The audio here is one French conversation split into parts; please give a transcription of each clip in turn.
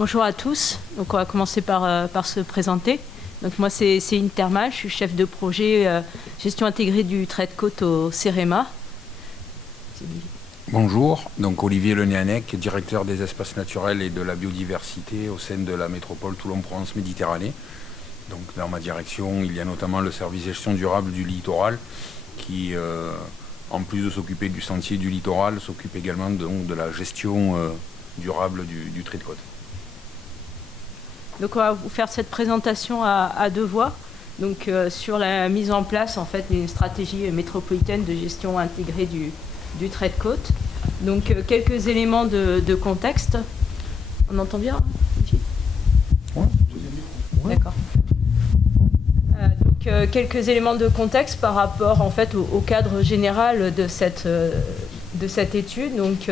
Bonjour à tous. Donc on va commencer par se présenter. Donc moi c'est Céline Termal, je suis chef de projet gestion intégrée du trait de côte au CEREMA. Bonjour, donc Olivier Lenianec, directeur des espaces naturels et de la biodiversité au sein de la métropole Toulon-Provence-Méditerranée. Donc dans ma direction, il y a notamment le service gestion durable du littoral qui, en plus de s'occuper du sentier du littoral, s'occupe également de la gestion durable du trait de côte. Donc on va vous faire cette présentation à deux voix, donc sur la mise en place en fait d'une stratégie métropolitaine de gestion intégrée du trait de côte. Donc quelques éléments de contexte. On entend bien Oui. D'accord. Donc quelques éléments de contexte par rapport en fait au cadre général de cette étude. Donc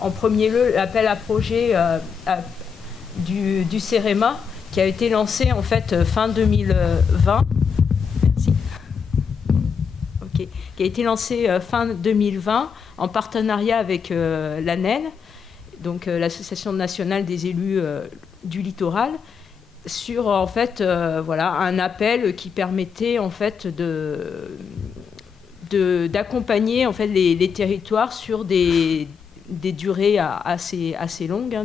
en premier lieu, l'appel à projet du CEREMA qui a été lancé en fait fin 2020. Merci. Ok. Qui a été lancé fin 2020 en partenariat avec l'ANEL, donc l'Association nationale des élus du littoral, sur en fait voilà un appel qui permettait en fait d'accompagner en fait les territoires sur des durées assez longues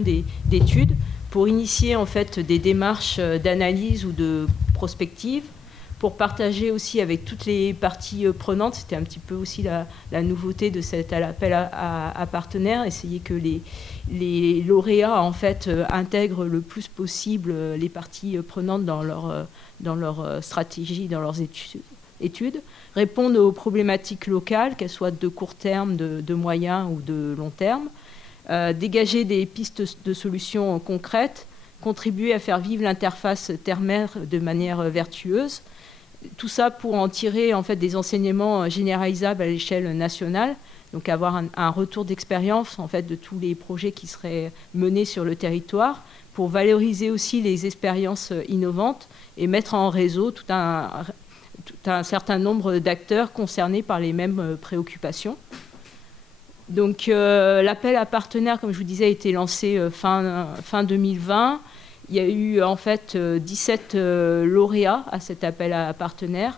d'études pour initier en fait des démarches d'analyse ou de prospective, pour partager aussi avec toutes les parties prenantes. C'était un petit peu aussi la nouveauté de cet appel à partenaires, essayer que les lauréats en fait intègrent le plus possible les parties prenantes dans leur stratégie, dans leurs études, répondre aux problématiques locales, qu'elles soient de court terme, de moyen ou de long terme, dégager des pistes de solutions concrètes, contribuer à faire vivre l'interface terre-mer de manière vertueuse. Tout ça pour en tirer en fait des enseignements généralisables à l'échelle nationale, donc avoir un retour d'expérience en fait de tous les projets qui seraient menés sur le territoire, pour valoriser aussi les expériences innovantes et mettre en réseau tout un certain nombre d'acteurs concernés par les mêmes préoccupations. Donc l'appel à partenaires, comme je vous disais, a été lancé fin 2020. Il y a eu en fait 17 lauréats à cet appel à partenaires.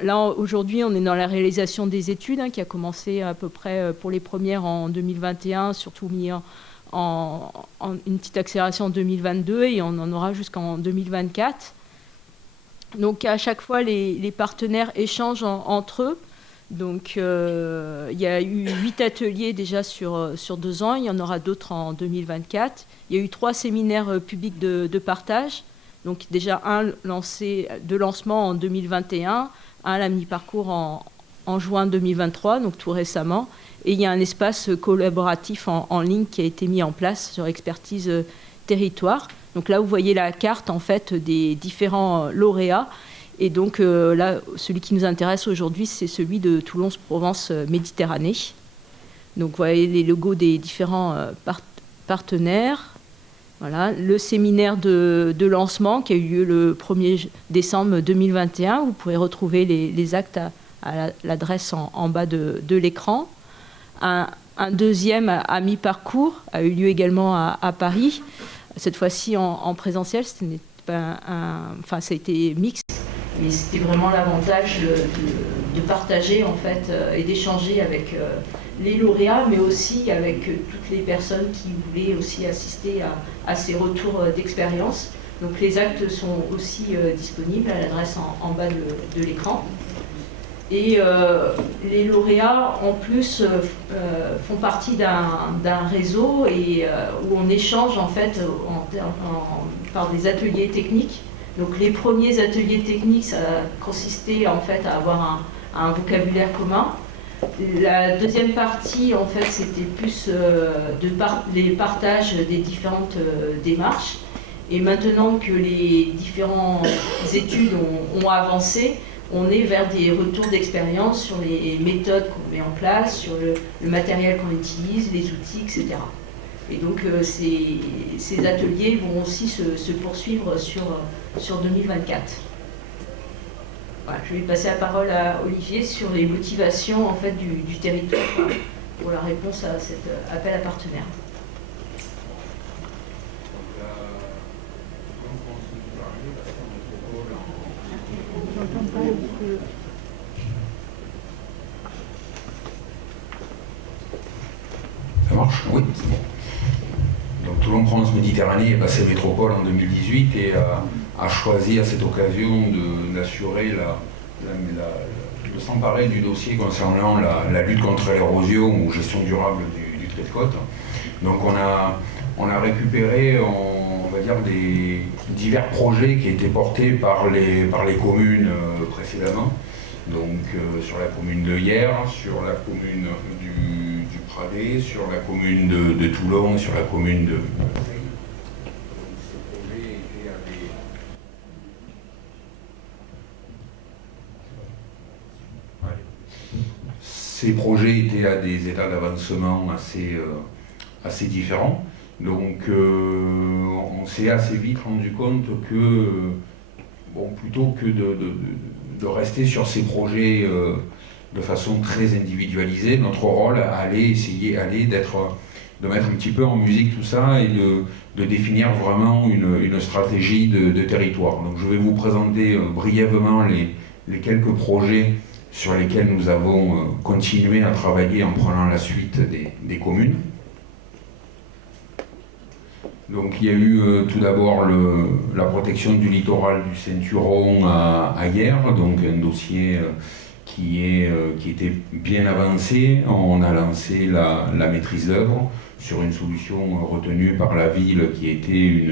Là, aujourd'hui, on est dans la réalisation des études qui a commencé à peu près pour les premières en 2021, surtout mis en une petite accélération en 2022, et on en aura jusqu'en 2024. Donc à chaque fois, les partenaires échangent entre eux. Donc il y a eu 8 ateliers déjà sur 2 ans, il y en aura d'autres en 2024. Il y a eu 3 séminaires publics de partage, donc déjà un de lancement en 2021, un à la mi-parcours en juin 2023, donc tout récemment. Et il y a un espace collaboratif en ligne qui a été mis en place sur expertise territoire. Donc là, vous voyez la carte en fait des différents lauréats. Et donc là, celui qui nous intéresse aujourd'hui, c'est celui de Toulon-Provence-Méditerranée. Donc vous voyez les logos des différents partenaires. Voilà, le séminaire de lancement qui a eu lieu le 1er décembre 2021. Vous pourrez retrouver les actes à l'adresse en bas de l'écran. Un deuxième à mi-parcours a eu lieu également à Paris, cette fois-ci en présentiel. Ça a été mixte. Et c'était vraiment l'avantage de partager en fait et d'échanger avec les lauréats, mais aussi avec toutes les personnes qui voulaient aussi assister à ces retours d'expérience. Donc les actes sont aussi disponibles à l'adresse en bas de l'écran. Et les lauréats, en plus, font partie d'un réseau et, où on échange en fait par des ateliers techniques. Donc les premiers ateliers techniques, ça consistait en fait à avoir un vocabulaire commun. La deuxième partie, en fait, c'était plus les partages des différentes démarches. Et maintenant que les différentes études ont avancé, on est vers des retours d'expérience sur les méthodes qu'on met en place, sur le matériel qu'on utilise, les outils, etc. Et donc ces ateliers vont aussi se poursuivre sur 2024. Voilà, je vais passer la parole à Olivier sur les motivations en fait, du territoire pour la réponse à cet appel à partenaires. marche? Oui, c'est bon. Donc Toulon-Provence Méditerranée est passé métropole en 2018 et a choisi à cette occasion d'assurer de s'emparer du dossier concernant la lutte contre l'érosion ou gestion durable du trait de côte. Donc on a récupéré, on va dire, des divers projets qui étaient portés par les communes précédemment. Donc sur la commune de Hyères, sur la commune du Pradet, sur la commune de Toulon, sur la commune de Marseille. Ces projets étaient à des états d'avancement assez différents. Donc on s'est assez vite rendu compte que, plutôt que de rester sur ces projets de façon très individualisée, notre rôle allait de mettre un petit peu en musique tout ça et de définir vraiment une stratégie de territoire. Donc je vais vous présenter brièvement les quelques projets sur lesquels nous avons continué à travailler en prenant la suite des communes. Donc il y a eu tout d'abord la protection du littoral du Ceinturon à Hyères, donc un dossier qui était bien avancé. On a lancé la maîtrise d'œuvre sur une solution retenue par la ville qui était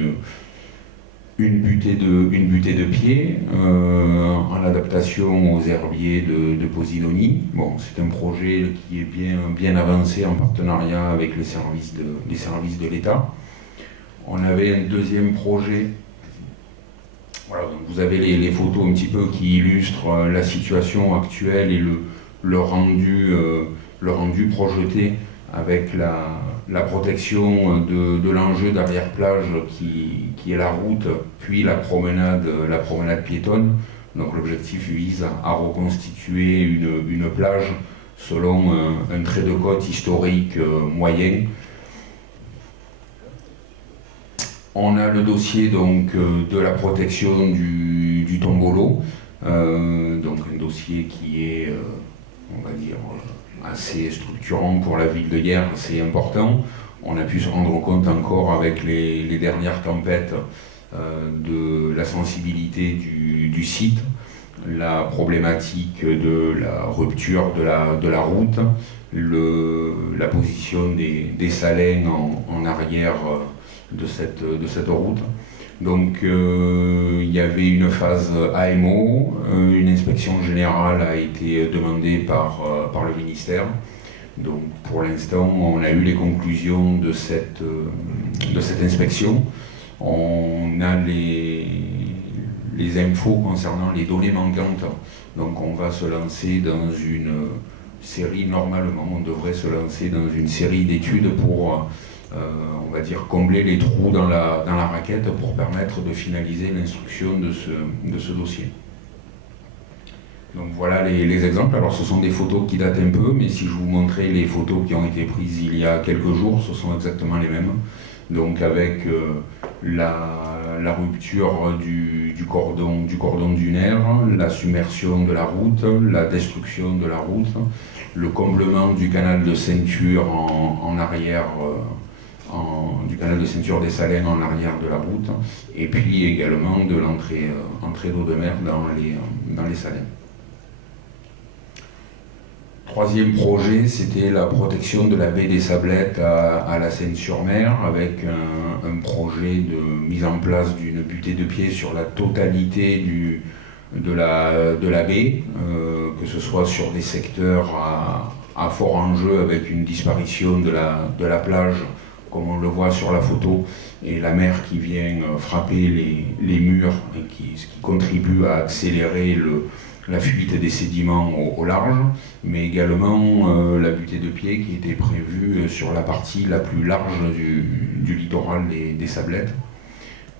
une butée de pied en adaptation aux herbiers de Posidonie. Bon, c'est un projet qui est bien avancé en partenariat avec les services de l'État. On avait un deuxième projet. Voilà, donc vous avez les photos un petit peu qui illustrent la situation actuelle et le rendu projeté avec la protection de l'enjeu d'arrière-plage qui est la route, puis la promenade piétonne. Donc l'objectif vise à reconstituer une plage selon un trait de côte historique moyen. On a le dossier donc de la protection du tombolo, donc un dossier qui est, on va dire, assez structurant pour la ville de Hyères, assez important. On a pu se rendre compte encore avec les dernières tempêtes de la sensibilité du site, la problématique de la rupture de la route, la position des salins en arrière de cette route. Donc il y avait une phase AMO, une inspection générale a été demandée par le ministère. Donc pour l'instant, on a eu les conclusions de cette inspection. On a les infos concernant les données manquantes. Donc on va se lancer dans une série, normalement, on devrait se lancer dans une série d'études pour on va dire combler les trous dans la raquette pour permettre de finaliser l'instruction de ce dossier. Donc voilà les exemples. Alors ce sont des photos qui datent un peu, mais si je vous montrais les photos qui ont été prises il y a quelques jours, ce sont exactement les mêmes. Donc avec la rupture du cordon dunaire, la submersion de la route, la destruction de la route, le comblement du canal de ceinture en arrière, du canal de ceinture des Salins en arrière de la route, et puis également de l'entrée d'eau de mer dans les Salins. Troisième projet, c'était la protection de la baie des Sablettes à la Seine-sur-Mer, avec un projet de mise en place d'une butée de pied sur la totalité de la baie, que ce soit sur des secteurs à fort enjeu avec une disparition de la plage, comme on le voit sur la photo, et la mer qui vient frapper les murs, et ce qui contribue à accélérer la fuite des sédiments au large, mais également la butée de pied qui était prévue sur la partie la plus large du littoral des Sablettes.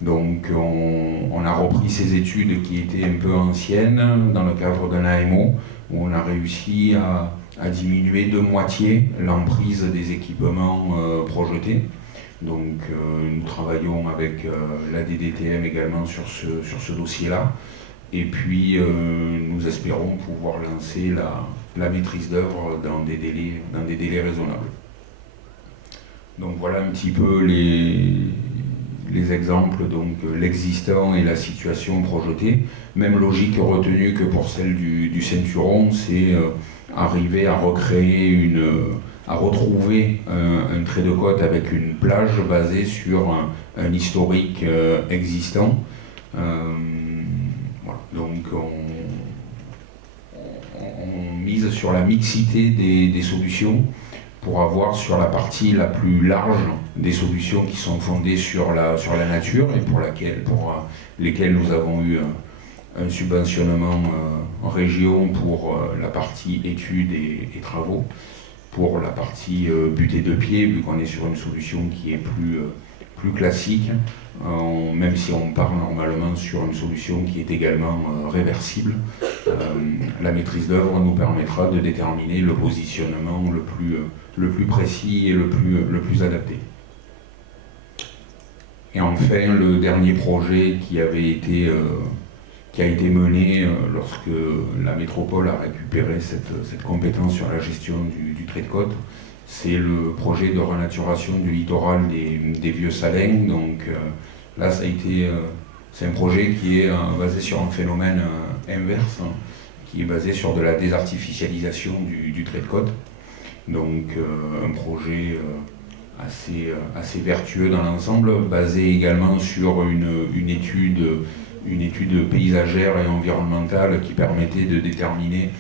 Donc on a repris ces études qui étaient un peu anciennes dans le cadre d'un AMO, où on a réussi à diminuer de moitié l'emprise des équipements projetés. Donc nous travaillons avec la DDTM également sur ce dossier-là. Et puis nous espérons pouvoir lancer la maîtrise d'œuvre dans des délais raisonnables. Donc voilà un petit peu les exemples, donc l'existant et la situation projetée. Même logique retenue que pour celle du Ceinturon, c'est arriver à recréer à retrouver un trait de côte avec une plage basée sur un historique existant. Voilà. Donc on mise sur la mixité des solutions pour avoir sur la partie la plus large des solutions qui sont fondées sur la nature et pour lesquelles nous avons eu un subventionnement en région pour la partie études et travaux. Pour la partie butée de pied, vu qu'on est sur une solution qui est plus classique, même si on part normalement sur une solution qui est également réversible, la maîtrise d'œuvre nous permettra de déterminer le positionnement le plus précis et le plus adapté. Et enfin, le dernier projet qui a été mené lorsque la métropole a récupéré cette compétence sur la gestion du trait de côte, c'est le projet de renaturation du littoral des Vieux Salins. Donc là, c'est un projet qui est basé sur un phénomène inverse, qui est basé sur de la désartificialisation du trait de côte. Donc un projet assez vertueux dans l'ensemble, basé également sur une étude paysagère et environnementale qui permettait de déterminer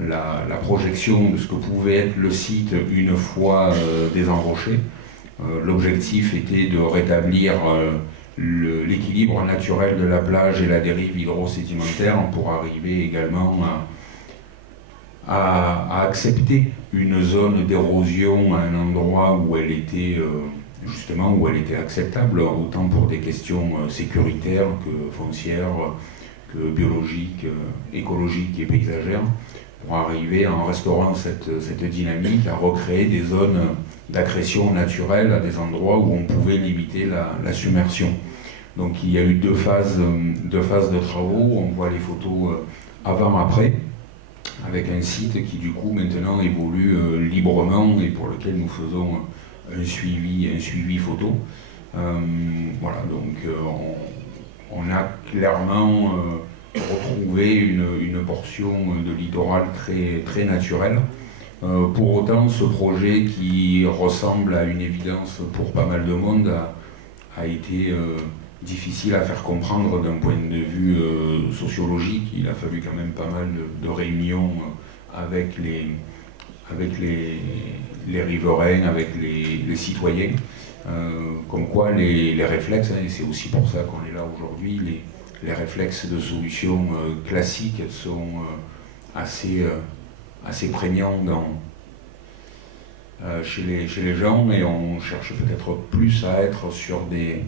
la projection de ce que pouvait être le site une fois désenroché. L'objectif était de rétablir l'équilibre naturel de la plage et la dérive hydrosédimentaire pour arriver également à accepter une zone d'érosion à un endroit où elle était acceptable, autant pour des questions sécuritaires que foncières, que biologiques, écologiques et paysagères, pour arriver, en restaurant cette dynamique, à recréer des zones d'accrétion naturelle à des endroits où on pouvait limiter la submersion. Donc il y a eu deux phases de travaux, on voit les photos avant-après, avec un site qui du coup maintenant évolue librement et pour lequel nous faisons un suivi photo. Voilà, donc on a clairement retrouvé une portion de littoral très naturelle. Pour autant, ce projet qui ressemble à une évidence pour pas mal de monde a été difficile à faire comprendre d'un point de vue sociologique. Il a fallu quand même pas mal de réunions avec les riverains, avec les citoyens, comme quoi les réflexes, et c'est aussi pour ça qu'on est là aujourd'hui, les réflexes de solutions classiques sont assez prégnants chez les gens, et on cherche peut-être plus à être sur des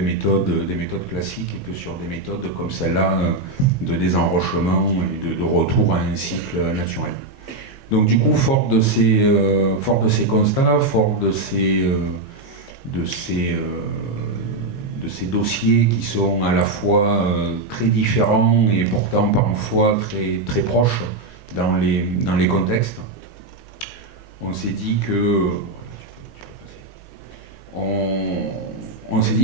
méthodes classiques que sur des méthodes comme celle-là de désenrochement et de retour à un cycle naturel. Donc du coup, fort de ces constats, fort de ces dossiers qui sont à la fois très différents et pourtant parfois très proches dans les contextes, on s'est dit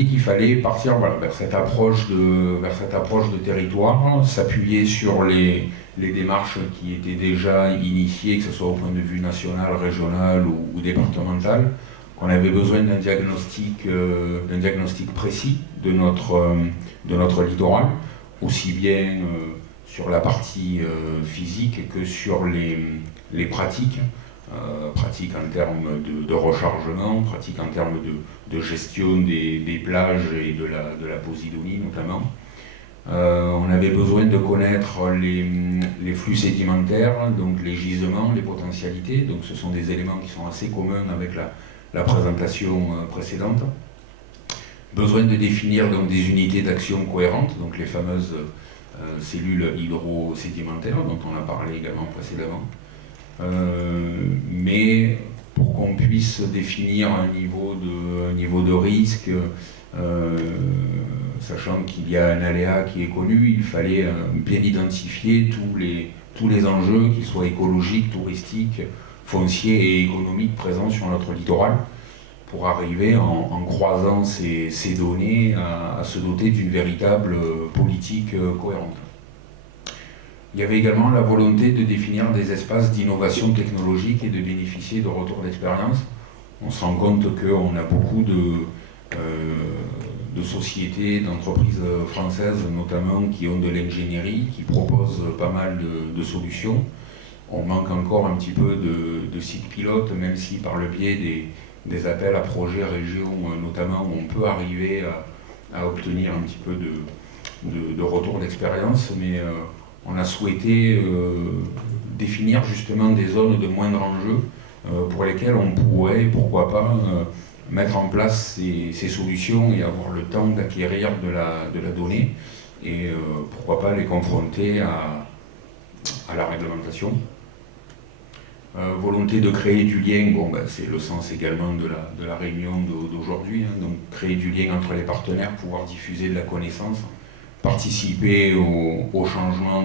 qu'il fallait partir vers cette approche de territoire, s'appuyer sur les démarches qui étaient déjà initiées, que ce soit au point de vue national, régional ou départemental, qu'on avait besoin d'un diagnostic précis de notre littoral, aussi bien sur la partie physique que sur les pratiques. Pratiques en termes de rechargement, pratiques en termes de gestion des plages et de la posidonie notamment. On avait besoin de connaître les flux sédimentaires, donc les gisements, les potentialités, donc ce sont des éléments qui sont assez communs avec la présentation précédente. Besoin de définir donc des unités d'action cohérentes, donc les fameuses cellules hydrosédimentaires dont on a parlé également précédemment. Mais pour qu'on puisse définir un niveau de risque, sachant qu'il y a un aléa qui est connu, il fallait bien identifier tous les enjeux, qu'ils soient écologiques, touristiques, fonciers et économiques présents sur notre littoral, pour arriver, en croisant ces données, à se doter d'une véritable politique cohérente. Il y avait également la volonté de définir des espaces d'innovation technologique et de bénéficier de retours d'expérience. On se rend compte qu'on a beaucoup de sociétés, d'entreprises françaises notamment, qui ont de l'ingénierie, qui proposent pas mal de solutions. On manque encore un petit peu de sites pilotes, même si par le biais des appels à projets régions notamment, on peut arriver à obtenir un petit peu de retour d'expérience, mais on a souhaité définir justement des zones de moindre enjeu pour lesquelles on pourrait, pourquoi pas, mettre en place ces solutions et avoir le temps d'acquérir de la donnée et pourquoi pas les confronter à la réglementation. Volonté de créer du lien, bon, c'est le sens également de la réunion d'aujourd'hui, hein, donc créer du lien entre les partenaires, pouvoir diffuser de la connaissance, participer au changement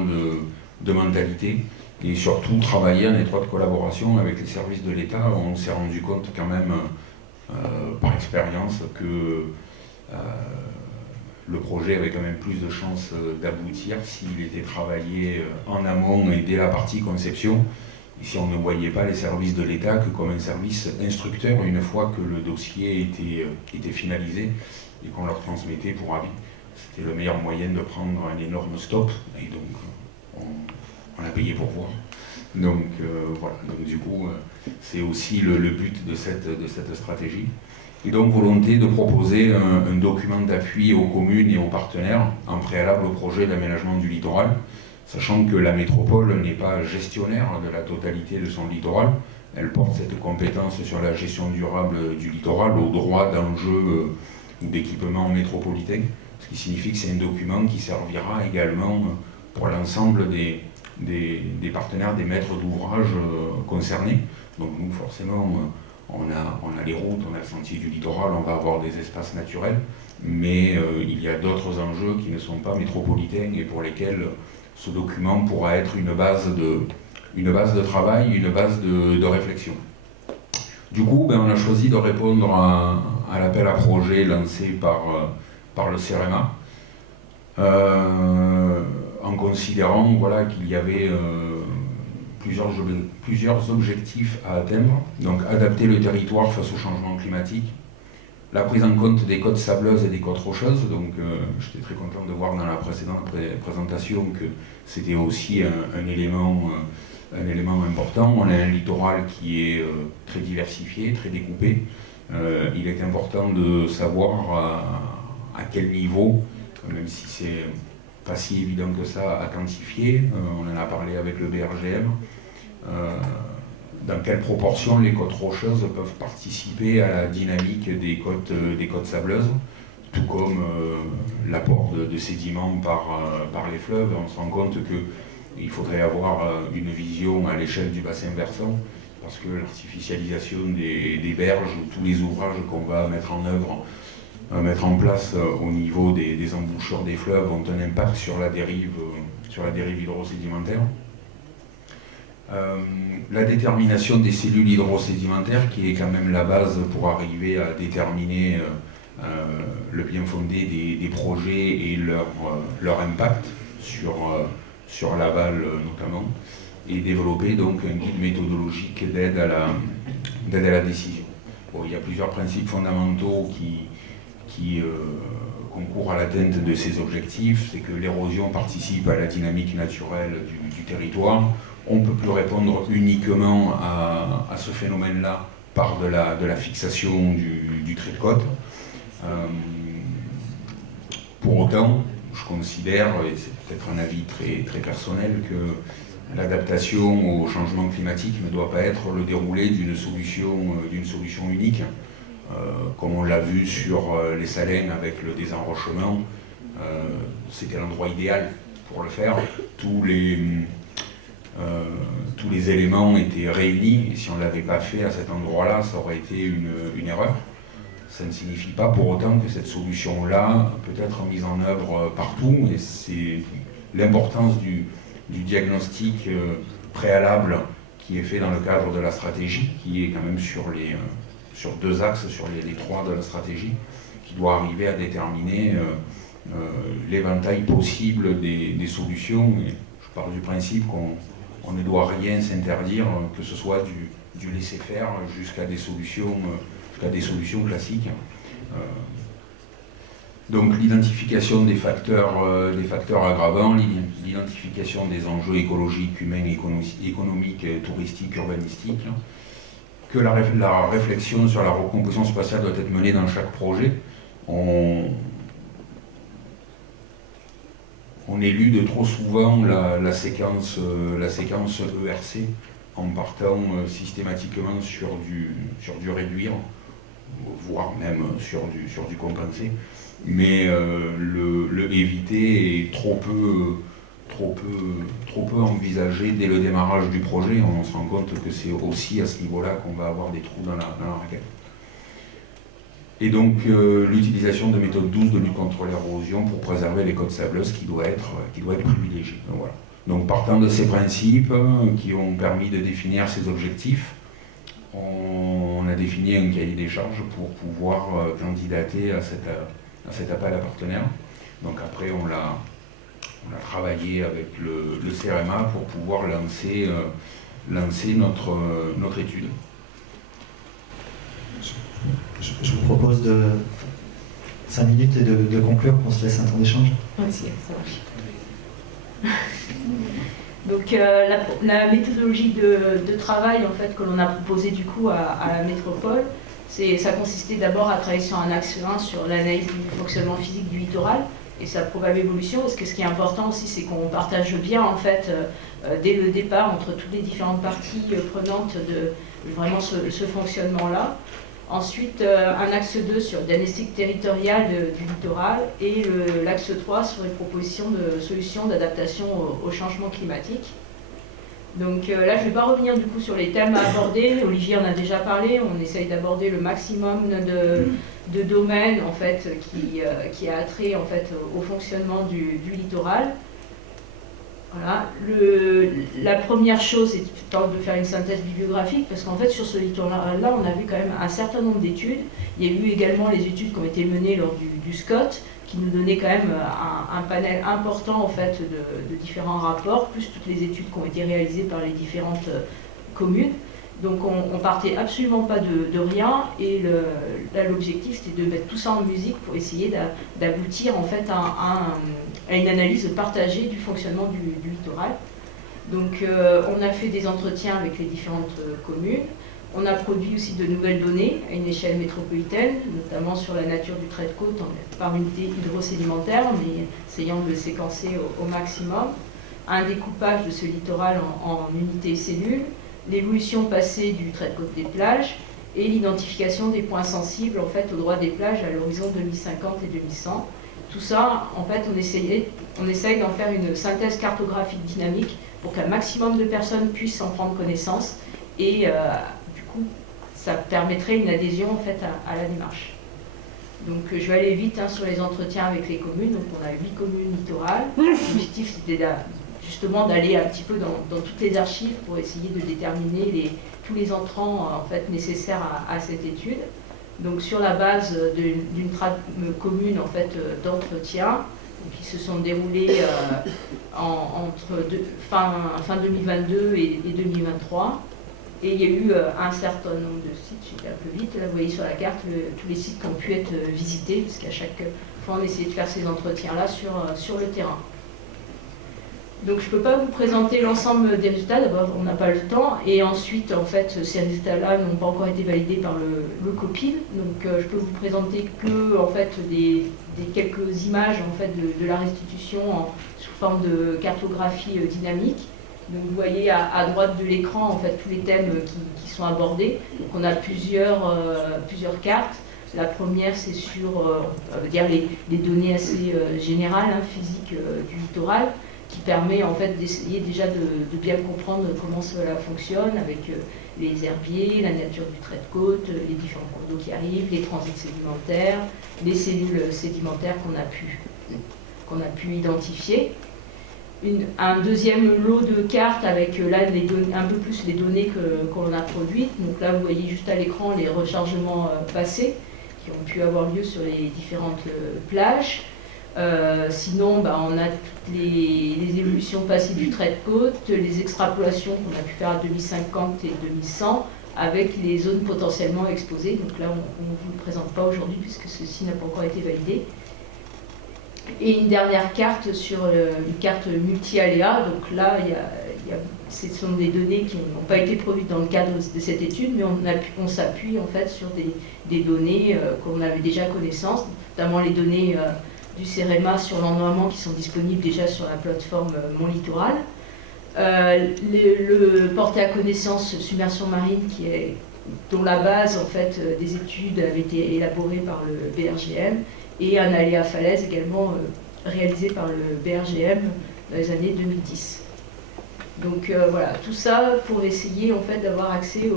de mentalité et surtout travailler en étroite collaboration avec les services de l'État. On s'est rendu compte quand même par expérience que le projet avait quand même plus de chances d'aboutir s'il était travaillé en amont et dès la partie conception. Et si on ne voyait pas les services de l'État que comme un service instructeur une fois que le dossier était finalisé et qu'on leur transmettait pour avis. C'était le meilleur moyen de prendre un énorme stop et donc on a payé pour voir. Donc voilà, donc du coup c'est aussi le but de cette stratégie. Et donc volonté de proposer un document d'appui aux communes et aux partenaires en préalable au projet d'aménagement du littoral, sachant que la métropole n'est pas gestionnaire de la totalité de son littoral. Elle porte cette compétence sur la gestion durable du littoral au droit d'enjeux d'équipement métropolitain, ce qui signifie que c'est un document qui servira également pour l'ensemble des partenaires, des maîtres d'ouvrage concernés. Donc nous forcément on a les routes, on a le sentier du littoral, on va avoir des espaces naturels, mais il y a d'autres enjeux qui ne sont pas métropolitains et pour lesquels ce document pourra être une base de travail, une base de réflexion. Du coup, on a choisi de répondre à l'appel à projet lancé par le CEREMA, en considérant qu'il y avait plusieurs objectifs à atteindre. Donc adapter le territoire face au changement climatique, la prise en compte des côtes sableuses et des côtes rocheuses. Donc j'étais très content de voir dans la précédente présentation que c'était aussi un élément important. On a un littoral qui est très diversifié, très découpé. Il est important de savoir à quel niveau, même si c'est pas si évident que ça à quantifier, on en a parlé avec le BRGM, dans quelle proportion les côtes rocheuses peuvent participer à la dynamique des côtes sableuses, tout comme l'apport de sédiments par les fleuves. On se rend compte qu'il faudrait avoir une vision à l'échelle du bassin versant, parce que l'artificialisation des berges ou tous les ouvrages qu'on va mettre en place au niveau des embouchures des fleuves ont un impact sur la dérive hydrosédimentaire. La détermination des cellules hydrosédimentaires, qui est quand même la base pour arriver à déterminer le bien fondé des projets et leur impact sur l'aval notamment, et développer donc un guide méthodologique d'aide à la décision. Bon, il y a plusieurs principes fondamentaux qui concourent à l'atteinte de ces objectifs. C'est que l'érosion participe à la dynamique naturelle du territoire. On ne peut plus répondre uniquement à ce phénomène-là par de la fixation du trait de côte. Pour autant, je considère, et c'est peut-être un avis très, très personnel, que l'adaptation au changement climatique ne doit pas être le déroulé d'une solution unique. Comme on l'a vu sur les Salins avec le désenrochement, c'était l'endroit idéal pour le faire. Tous les éléments étaient réunis, et si on ne l'avait pas fait à cet endroit-là, ça aurait été une erreur. Ça ne signifie pas pour autant que cette solution-là peut être mise en œuvre partout, et c'est l'importance du diagnostic préalable qui est fait dans le cadre de la stratégie, qui est quand même sur sur 2 axes, sur les 3 de la stratégie, qui doit arriver à déterminer l'éventail possible des solutions. Et je parle du principe qu'on ne doit rien s'interdire, que ce soit du laisser-faire jusqu'à des solutions classiques. Donc l'identification des facteurs aggravants, l'identification des enjeux écologiques, humains, économiques, touristiques, urbanistiques, que la réflexion sur la recomposition spatiale doit être menée dans chaque projet. On élude trop souvent la séquence ERC en partant systématiquement sur du réduire, voire même sur du compenser. Mais le éviter est trop peu envisagé dès le démarrage du projet. On se rend compte que c'est aussi à ce niveau-là qu'on va avoir des trous dans la raquette. Et donc l'utilisation de méthode douce de lutte contre l'érosion pour préserver les côtes sableuses qui doit être privilégiée. Donc, voilà. Donc partant de ces principes qui ont permis de définir ces objectifs, on a défini un cahier des charges pour pouvoir candidater à cet appel à partenaires. Donc après on l'a travaillé avec le CRMA pour pouvoir lancer notre étude. Je vous propose de 5 minutes et de conclure, qu'on se laisse un temps d'échange. Oui, ça marche. Donc la méthodologie de travail en fait, que l'on a proposée du coup à la métropole, ça consistait d'abord à travailler sur un axe 1 sur l'analyse du fonctionnement physique du littoral et sa probable évolution, parce que ce qui est important aussi, c'est qu'on partage bien en fait dès le départ entre toutes les différentes parties prenantes de vraiment ce fonctionnement-là. Ensuite, un axe 2 sur le diagnostic territorial du littoral et l'axe 3 sur les propositions de solutions d'adaptation au changement climatique. Donc là, je ne vais pas revenir du coup sur les thèmes à aborder. Olivier en a déjà parlé. On essaye d'aborder le maximum de domaines en fait, qui a trait en fait, au fonctionnement du littoral. Voilà. La première chose, c'est de faire une synthèse bibliographique, parce qu'en fait, sur ce littoral-là, on a vu quand même un certain nombre d'études. Il y a eu également les études qui ont été menées lors du SCOT, qui nous donnaient quand même un panel important en fait, de différents rapports, plus toutes les études qui ont été réalisées par les différentes communes. Donc on partait absolument pas de rien, et l'objectif c'était de mettre tout ça en musique pour essayer d'aboutir en fait à une analyse partagée du fonctionnement du littoral. Donc on a fait des entretiens avec les différentes communes, on a produit aussi de nouvelles données à une échelle métropolitaine, notamment sur la nature du trait de côte par unité hydrosédimentaire, mais essayant de le séquencer au maximum, un découpage de ce littoral en unités et cellules, l'évolution passée du trait de côte des plages et l'identification des points sensibles en fait, au droit des plages à l'horizon 2050 et 2100. Tout ça, en fait, on essaye d'en faire une synthèse cartographique dynamique pour qu'un maximum de personnes puissent en prendre connaissance et du coup, ça permettrait une adhésion en fait, à la démarche. Donc je vais aller vite sur les entretiens avec les communes. Donc on a 8 communes littorales. L'objectif c'était justement d'aller un petit peu dans toutes les archives pour essayer de déterminer tous les entrants en fait, nécessaires à cette étude. Donc sur la base d'une trame commune en fait, d'entretien qui se sont déroulés entre fin 2022 et 2023. Et il y a eu un certain nombre de sites, j'étais un peu vite, là vous voyez sur la carte tous les sites qui ont pu être visités, parce qu'à chaque fois on essayait de faire ces entretiens-là sur le terrain. Donc je ne peux pas vous présenter l'ensemble des résultats, d'abord on n'a pas le temps, et ensuite en fait ces résultats-là n'ont pas encore été validés par le COPIL, donc je peux vous présenter que en fait, des quelques images en fait, de la restitution sous forme de cartographie dynamique. Donc vous voyez à droite de l'écran en fait, tous les thèmes qui sont abordés, donc on a plusieurs cartes. La première c'est sur on va dire les données assez générales, physiques du littoral, qui permet en fait d'essayer déjà de bien comprendre comment cela fonctionne avec les herbiers, la nature du trait de côte, les différents cours d'eau qui arrivent, les transits sédimentaires, les cellules sédimentaires qu'on a pu identifier. un deuxième lot de cartes avec là un peu plus les données qu'on a produites. Donc là, vous voyez juste à l'écran les rechargements passés qui ont pu avoir lieu sur les différentes plages. Sinon, on a toutes les évolutions passées du trait de côte, les extrapolations qu'on a pu faire à 2050 et 2100, avec les zones potentiellement exposées. Donc là, on ne vous le présente pas aujourd'hui puisque ceci n'a pas encore été validé. Et une dernière carte sur une carte multi-aléa. Donc là, ce sont des données qui n'ont pas été produites dans le cadre de cette étude, mais on s'appuie en fait sur des données qu'on avait déjà connaissance, notamment les données du CEREMA sur l'ennoiement qui sont disponibles déjà sur la plateforme Mon Littoral. Le porté à connaissance submersion marine dont la base en fait, des études avait été élaborée par le BRGM, et un aléa falaise également réalisé par le BRGM dans les années 2010. Donc voilà, tout ça pour essayer en fait d'avoir accès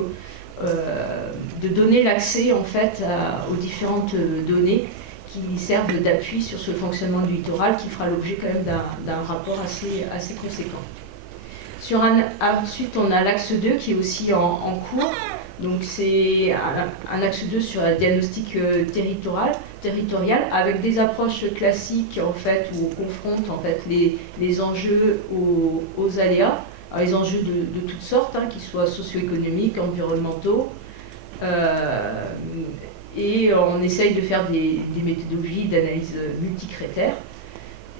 de donner l'accès en fait aux différentes données qui servent d'appui sur ce fonctionnement du littoral qui fera l'objet quand même d'un rapport assez conséquent. Ensuite, on a l'axe 2 qui est aussi en cours. Donc c'est un axe 2 sur la diagnostic territorial avec des approches classiques en fait où on confronte en fait les enjeux aux aléas. Alors, les enjeux de toutes sortes, qu'ils soient socio-économiques, environnementaux, et on essaye de faire des méthodologies d'analyse multicritères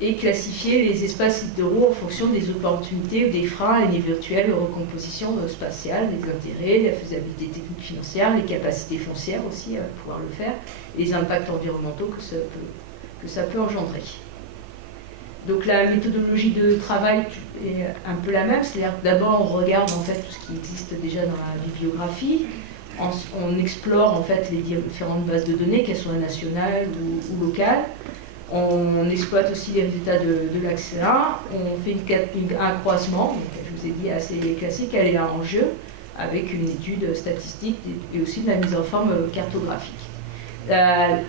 et classifier les espaces littoraux en fonction des opportunités ou des freins et éventuelles recompositions spatiales, les intérêts, la faisabilité technique financière, les capacités foncières aussi à pouvoir le faire, et les impacts environnementaux que ça peut engendrer. Donc la méthodologie de travail est un peu la même, c'est-à-dire que d'abord on regarde en fait tout ce qui existe déjà dans la bibliographie, on explore en fait les différentes bases de données, qu'elles soient nationales ou locales. On exploite aussi les résultats de l'axe 1, on fait un croisement, donc, je vous ai dit assez classique, elle est là en jeu, avec une étude statistique et aussi de la mise en forme cartographique. La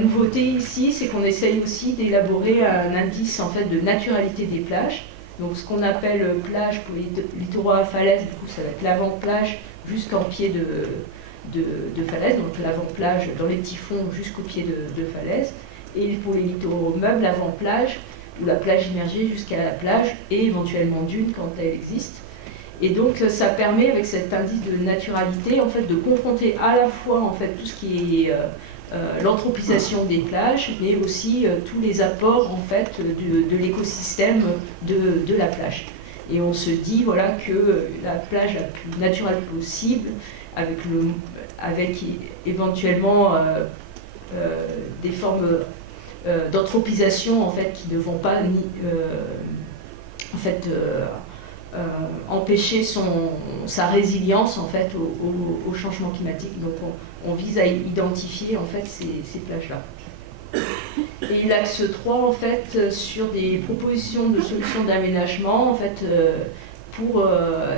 nouveauté ici, c'est qu'on essaye aussi d'élaborer un indice en fait, de naturalité des plages. Donc ce qu'on appelle plage pour les littoraux à falaise, du coup ça va être l'avant-plage jusqu'en pied de falaise, donc l'avant-plage dans les typhons jusqu'au pied de falaise. Et pour les littoraux meubles, l'avant-plage ou la plage immergée jusqu'à la plage et éventuellement dune quand elle existe. Et donc ça permet avec cet indice de naturalité en fait, de confronter à la fois en fait, tout ce qui est l'anthropisation des plages, mais aussi tous les apports en fait, de l'écosystème de la plage. Et on se dit voilà, que la plage la plus naturelle possible, avec éventuellement des formes d'anthropisation en fait, qui ne vont pas empêcher sa résilience en fait, au changement climatique. Donc on vise à identifier en fait, ces plages-là. Et l'axe 3, en fait, sur des propositions de solutions d'aménagement, en fait, pour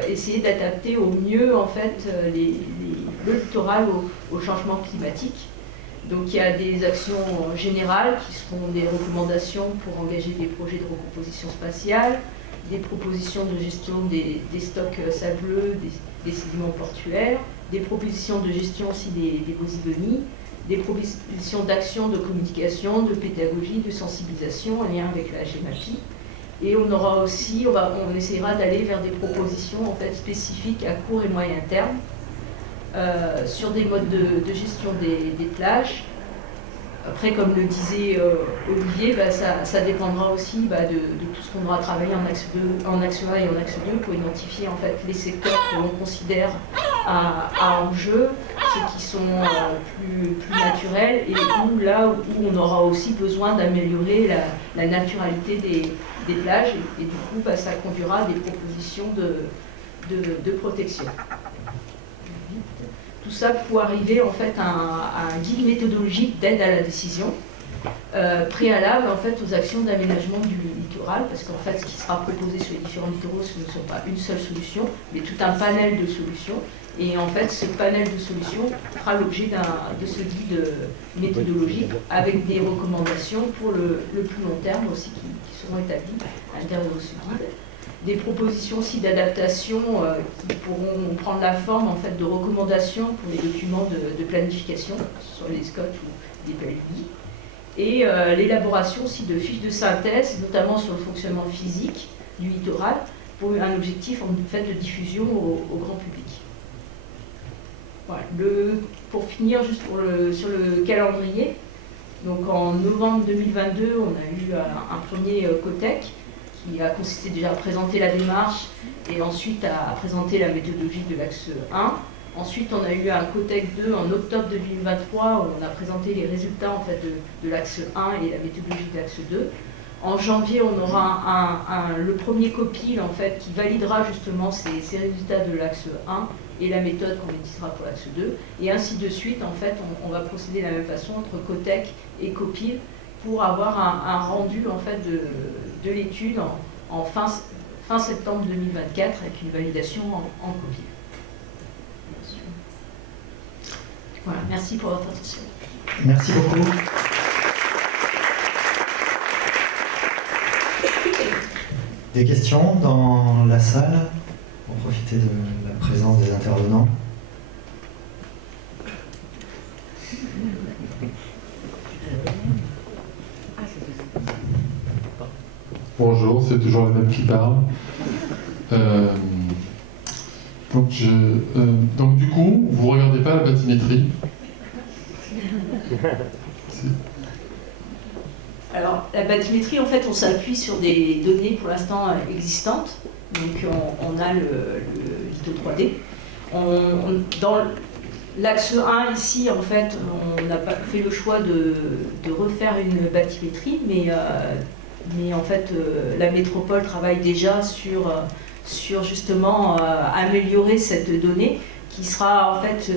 essayer d'adapter au mieux en fait, le littoral au changement climatique. Donc il y a des actions générales qui seront des recommandations pour engager des projets de recomposition spatiale, des propositions de gestion des stocks sableux, des sédiments portuaires, des propositions de gestion aussi des posidonies, des propositions d'action de communication, de pédagogie, de sensibilisation en lien avec la GEMAPI. Et on aura aussi, on essaiera d'aller vers des propositions en fait, spécifiques à court et moyen terme sur des modes de gestion des plages. Après, comme le disait Olivier, ça dépendra aussi de tout ce qu'on aura travaillé en axe 1 et en axe 2 pour identifier en fait, les secteurs que l'on considère à enjeu, ceux qui sont plus naturels et là où on aura aussi besoin d'améliorer la naturalité des plages et du coup ça conduira à des propositions de protection. Tout ça pour arriver en fait à un guide méthodologique d'aide à la décision préalable en fait, aux actions d'aménagement du littoral, parce qu'en fait ce qui sera proposé sur les différents littoraux, ce ne sont pas une seule solution, mais tout un panel de solutions Et en fait, ce panel de solutions fera l'objet de ce guide méthodologique avec des recommandations pour le plus long terme aussi qui seront établies à l'intérieur de ce guide. Des propositions aussi d'adaptation qui pourront prendre la forme en fait, de recommandations pour les documents de planification, sur les SCOT ou des PLUI. Et l'élaboration aussi de fiches de synthèse, notamment sur le fonctionnement physique du littoral, pour un objectif en fait, de diffusion au grand public. Voilà. Pour finir, juste sur le calendrier, donc en novembre 2022, on a eu un premier COTEC qui a consisté déjà à présenter la démarche et ensuite à présenter la méthodologie de l'axe 1. Ensuite, on a eu un COTEC 2 en octobre 2023 où on a présenté les résultats en fait, de l'axe 1 et la méthodologie de l'axe 2. En janvier, on aura le premier COPIL en fait, qui validera justement ces résultats de l'axe 1 et la méthode qu'on utilisera pour l'axe 2. Et ainsi de suite, en fait, on va procéder de la même façon entre COTEC et COPIL pour avoir un rendu en fait, de l'étude en fin septembre 2024 avec une validation en COPIL. Voilà, merci pour votre attention. Merci beaucoup. Des questions dans la salle pour profiter de la présence des intervenants? Bonjour, c'est toujours les mêmes qui parlent. Donc du coup, vous ne regardez pas la bathymétrie? Alors, la bathymétrie, en fait, on s'appuie sur des données pour l'instant existantes. Donc, on a le litho 3D. Dans l'axe 1, ici, en fait, on n'a pas fait le choix de refaire une bathymétrie, mais en fait, la métropole travaille déjà sur justement améliorer cette donnée qui sera, en fait,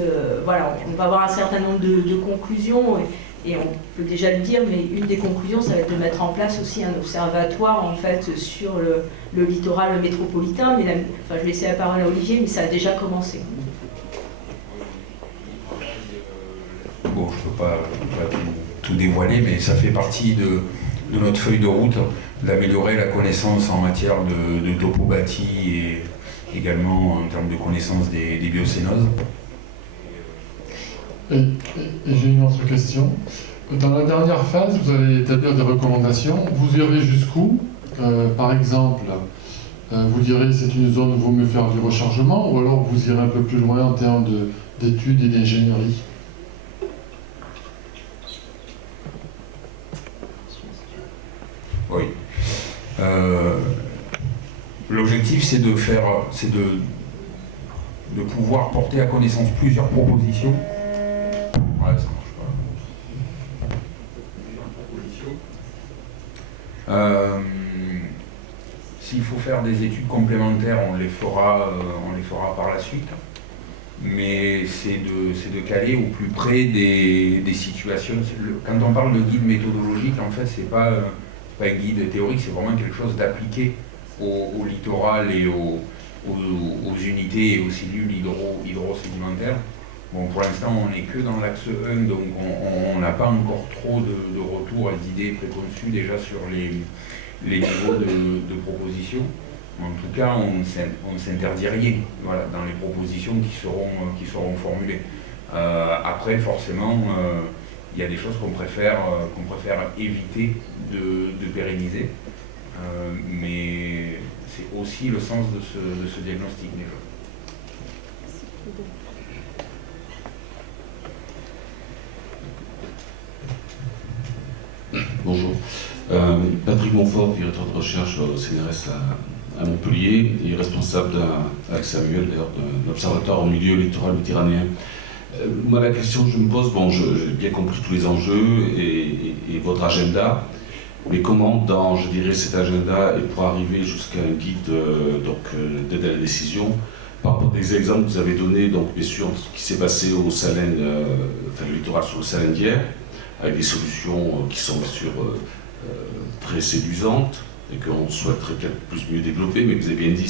voilà, on va avoir un certain nombre de conclusions. Et on peut déjà le dire, mais une des conclusions, ça va être de mettre en place aussi un observatoire en fait, sur le littoral métropolitain. Mais enfin, je vais laisser la parole à Olivier, mais ça a déjà commencé. Bon, je ne peux pas tout dévoiler, mais ça fait partie de notre feuille de route d'améliorer la connaissance en matière de topobâtie et également en termes de connaissance des biocénoses. Et j'ai une autre question. Dans la dernière phase, vous allez établir des recommandations. Vous irez jusqu'où? Par exemple, vous direz c'est une zone où il vaut mieux faire du rechargement, ou alors vous irez un peu plus loin en termes d'études et d'ingénierie? Oui. L'objectif, c'est de pouvoir porter à connaissance plusieurs propositions. Ouais, ça marche pas. S'il faut faire des études complémentaires, on les fera par la suite. Mais c'est de caler au plus près des situations. Quand on parle de guide méthodologique, en fait, c'est pas un guide théorique, c'est vraiment quelque chose d'appliqué au littoral et aux unités et aux cellules hydrosédimentaires. Bon, pour l'instant, on n'est que dans l'axe 1, donc on n'a pas encore trop de retours et d'idées préconçues déjà sur les niveaux de propositions. En tout cas, on ne s'interdit rien, voilà, dans les propositions qui seront formulées. Après, forcément, il y a des choses qu'on préfère éviter de pérenniser, mais c'est aussi le sens de ce diagnostic déjà. Bonjour. Patrick Montfort, directeur de recherche au CNRS à Montpellier et responsable avec Samuel d'ailleurs d'un observatoire au milieu littoral méditerranéen. Moi la question que je me pose, bon j'ai bien compris tous les enjeux et votre agenda, mais comment dans je dirais cet agenda et pour arriver jusqu'à un guide d'aide à la décision, par rapport des exemples que vous avez donnés, donc bien sûr ce qui s'est passé au Salène, enfin le littoral sur le Salène d'hier, avec des solutions qui sont bien sûr très séduisantes, et qu'on souhaiterait peut-être plus mieux développer, mais vous avez bien dit,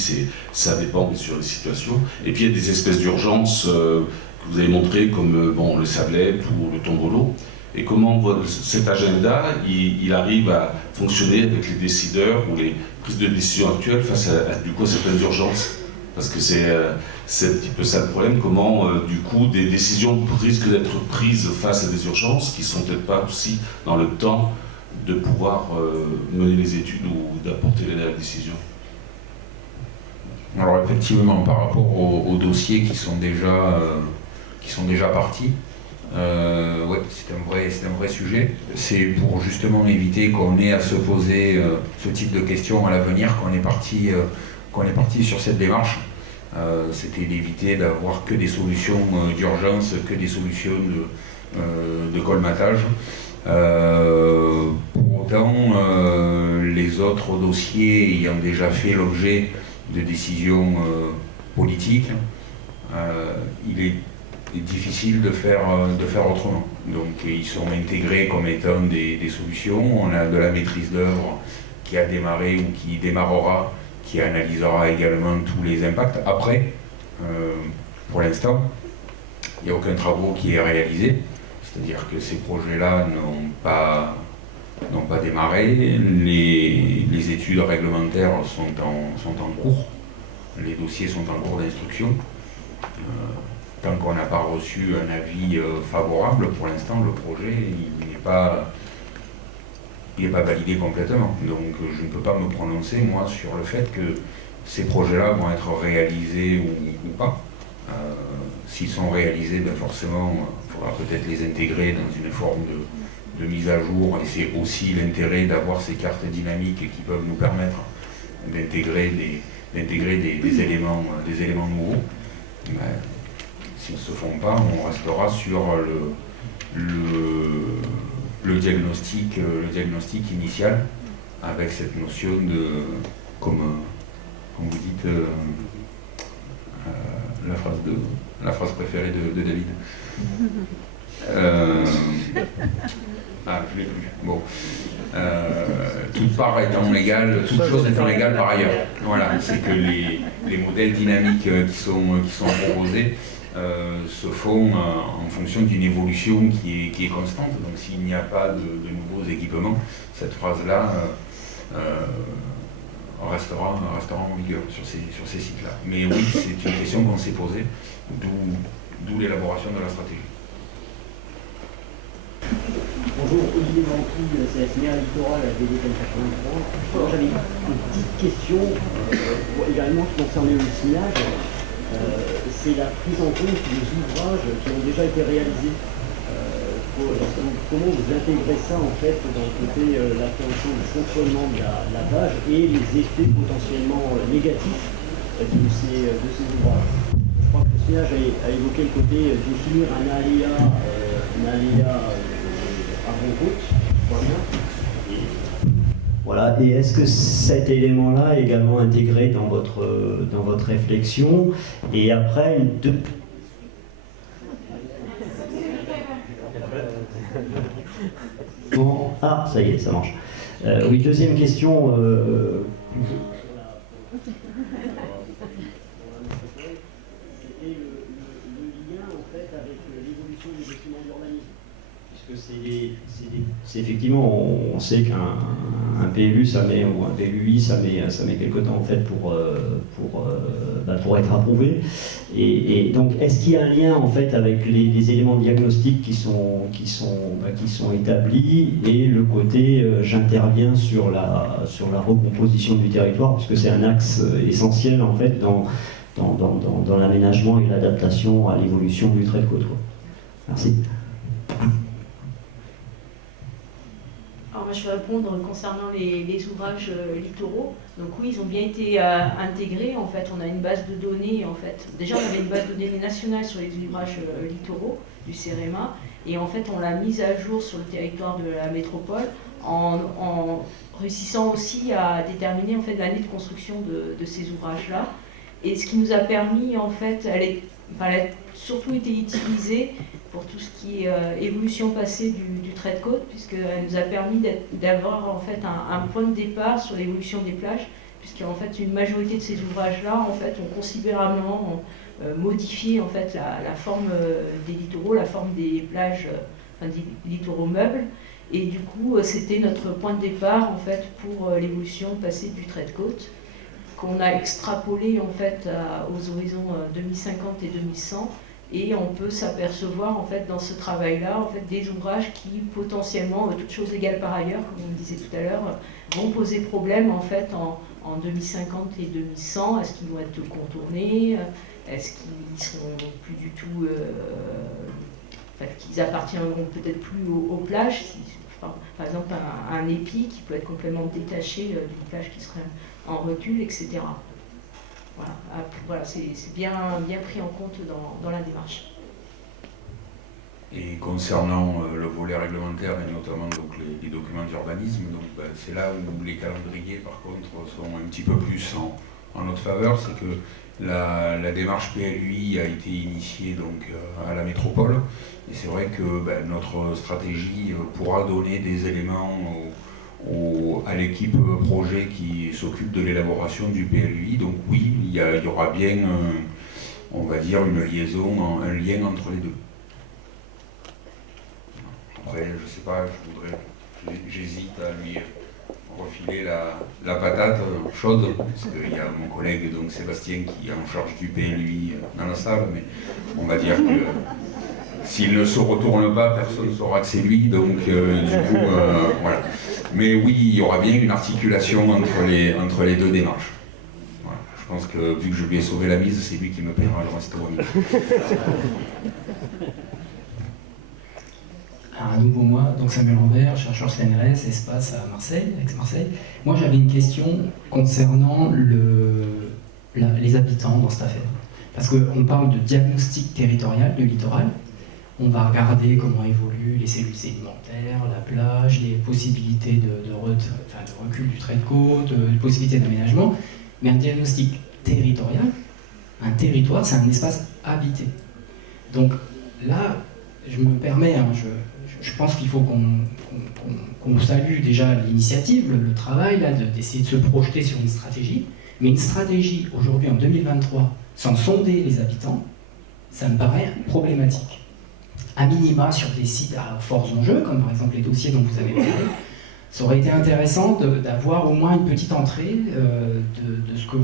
ça dépend bien sûr des situations. Et puis il y a des espèces d'urgence que vous avez montrées, comme bon, le sablette ou le tombolo. Et comment cet agenda, il arrive à fonctionner avec les décideurs ou les prises de décision actuelles face à du coup, certaines urgences? Parce que c'est un petit peu ça le problème, comment du coup des décisions risquent d'être prises face à des urgences qui ne sont peut-être pas aussi dans le temps de pouvoir mener les études ou d'apporter la décision. Alors effectivement, par rapport aux dossiers qui sont déjà partis, ouais, c'est un vrai sujet. C'est pour justement éviter qu'on ait à se poser ce type de questions à l'avenir qu'on est parti sur cette démarche. C'était d'éviter d'avoir que des solutions d'urgence, que des solutions de colmatage. Pour autant, les autres dossiers ayant déjà fait l'objet de décisions politiques, il est difficile de faire autrement. Donc ils sont intégrés comme étant des solutions. On a de la maîtrise d'œuvre qui a démarré ou qui démarrera, qui analysera également tous les impacts. Après, pour l'instant, il n'y a aucun travaux qui est réalisé, c'est-à-dire que ces projets-là n'ont pas démarré, les études réglementaires sont en cours, les dossiers sont en cours d'instruction. Tant qu'on n'a pas reçu un avis favorable, pour l'instant, le projet il n'est pas validé complètement. Donc je ne peux pas me prononcer, moi, sur le fait que ces projets-là vont être réalisés ou pas. S'ils sont réalisés, ben forcément, il faudra peut-être les intégrer dans une forme de mise à jour. Et c'est aussi l'intérêt d'avoir ces cartes dynamiques qui peuvent nous permettre d'intégrer des éléments nouveaux. Ben, s'ils ne se font pas, on restera sur le diagnostic initial, avec cette notion de, comme vous dites, la phrase préférée de David. Je l'ai plus. Bon. Toute part étant légale, toute chose étant légale par ailleurs. Voilà, c'est que les modèles dynamiques qui sont proposés se font en fonction d'une évolution qui est constante. Donc s'il n'y a pas de nouveaux équipements, cette phrase-là restera en vigueur sur ces sites-là. Mais oui, c'est une question qu'on s'est posée, d'où l'élaboration de la stratégie. Bonjour, Olivier Banqui, CSM Littoral à DDTM 83. J'avais une petite question également qui concernait le signage. C'est la prise en compte des ouvrages qui ont déjà été réalisés. Comment vous intégrez ça en fait dans le côté l'appréhension du fonctionnement de la page et les effets potentiellement négatifs de ces ouvrages? Je crois que le signage a évoqué le côté définir un aléa à bon compte. Voilà, et est-ce que cet élément-là est également intégré dans votre réflexion? Et après, Bon, ça y est, ça marche. Oui, deuxième question. C'était le lien en fait avec l'évolution des documents d'urbanisme. Puisque c'est effectivement, on sait qu'un PLU ou un PLUI ça met quelque temps en fait pour être approuvé. Et donc est-ce qu'il y a un lien en fait avec les éléments de diagnostic qui sont établis et le côté j'interviens sur la recomposition du territoire, parce que c'est un axe essentiel en fait dans l'aménagement et l'adaptation à l'évolution du trait de côte. Merci. Alors moi, je vais répondre concernant les ouvrages littoraux. Donc oui, ils ont bien été intégrés. En fait, on a une base de données. En fait, déjà, on avait une base de données nationale sur les ouvrages littoraux du CEREMA, et en fait, on l'a mise à jour sur le territoire de la métropole en réussissant aussi à déterminer en fait l'année de construction de ces ouvrages-là. Et ce qui nous a permis, en fait, elle a surtout été utilisée pour tout ce qui est évolution passée du trait de côte, puisqu'elle nous a permis d'avoir en fait un point de départ sur l'évolution des plages, puisqu'en fait une majorité de ces ouvrages-là en fait ont considérablement modifié en fait la forme des littoraux, la forme des plages, des littoraux meubles, et du coup c'était notre point de départ en fait pour l'évolution passée du trait de côte, qu'on a extrapolé en fait aux horizons 2050 et 2100. Et on peut s'apercevoir en fait dans ce travail-là en fait des ouvrages qui potentiellement, toutes choses égales par ailleurs, comme on le disait tout à l'heure, vont poser problème en fait en 2050 et 2100. Est-ce qu'ils vont être contournés? Est-ce qu'ils seront plus du tout, qu'ils appartiendront peut-être plus aux plages? Par exemple un épi qui peut être complètement détaché d'une plage qui serait en recul, etc. Voilà, c'est bien pris en compte dans la démarche. Et concernant le volet réglementaire et notamment donc, les documents d'urbanisme, c'est là où les calendriers par contre sont un petit peu plus en notre faveur, c'est que la démarche PLUI a été initiée donc, à la métropole, et c'est vrai que notre stratégie pourra donner des éléments à l'équipe projet qui s'occupe de l'élaboration du PLUI. Donc oui, il y aura bien, on va dire, une liaison, un lien entre les deux. Après, je sais pas, j'hésite à lui refiler la patate chaude, parce qu'il y a mon collègue donc Sébastien qui est en charge du PLUI dans la salle, mais on va dire que s'il ne se retourne pas, personne ne saura que c'est lui, donc du coup, voilà. Mais oui, il y aura bien une articulation entre les deux démarches. Voilà. Je pense que vu que je lui ai sauvé la mise, c'est lui qui me paiera le reste remis. À nouveau moi, donc Samuel Lambert, chercheur CNRS, espace à Marseille, Aix-Marseille. Moi j'avais une question concernant les habitants dans cette affaire. Parce qu'on parle de diagnostic territorial du littoral. On va regarder comment évoluent les cellules sédimentaires, la plage, les possibilités de recul du trait de côte, les possibilités d'aménagement. Mais un diagnostic territorial, un territoire, c'est un espace habité. Donc là, je me permets, je pense qu'il faut qu'on salue déjà l'initiative, le travail là, d'essayer de se projeter sur une stratégie. Mais une stratégie aujourd'hui en 2023, sans sonder les habitants, ça me paraît problématique. À minima sur des sites à forts enjeux, comme par exemple les dossiers dont vous avez parlé, ça aurait été intéressant d'avoir au moins une petite entrée de ce que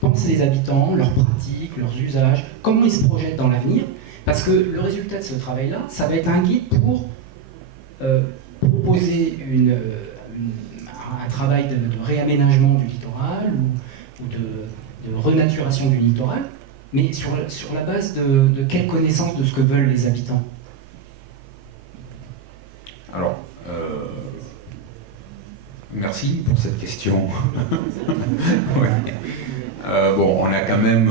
pensent les habitants, leurs pratiques, leurs usages, comment ils se projettent dans l'avenir, parce que le résultat de ce travail-là, ça va être un guide pour proposer un travail de réaménagement du littoral ou de renaturation du littoral, mais sur la base de quelle connaissance de ce que veulent les habitants? Alors, merci pour cette question. Ouais. Bon, on a quand même,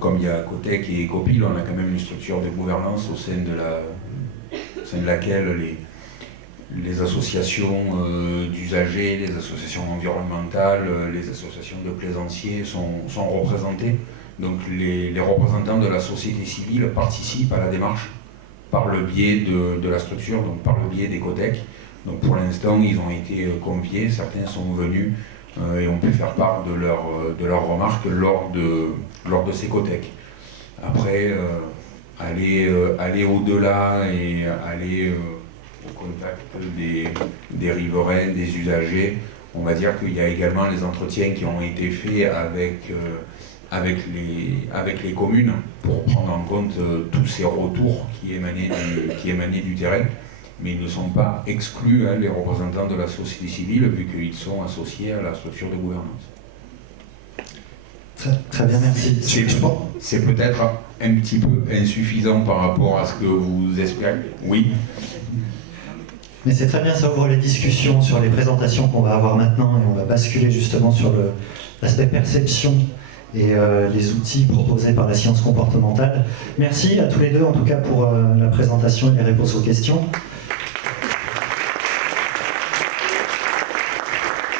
comme il y a Cotec et Ecopil, on a quand même une structure de gouvernance au sein de laquelle les associations d'usagers, les associations environnementales, les associations de plaisanciers sont représentées. Donc les représentants de la société civile participent à la démarche par le biais de la structure, donc par le biais des Cotec. Donc pour l'instant, ils ont été conviés, certains sont venus et ont pu faire part de leurs remarques lors de ces Cotec. Après, aller au-delà et aller au contact des riverains, des usagers, on va dire qu'il y a également les entretiens qui ont été faits avec les communes pour prendre en compte tous ces retours qui émanaient du terrain, mais ils ne sont pas exclus, les représentants de la société civile, vu qu'ils sont associés à la structure de gouvernance. Très bien, merci. C'est peut-être un petit peu insuffisant par rapport à ce que vous espérez. Oui. Mais c'est très bien, ça ouvre les discussions sur les présentations qu'on va avoir maintenant, et on va basculer justement sur l'aspect perception et les outils proposés par la science comportementale. Merci à tous les deux en tout cas pour la présentation et les réponses aux questions.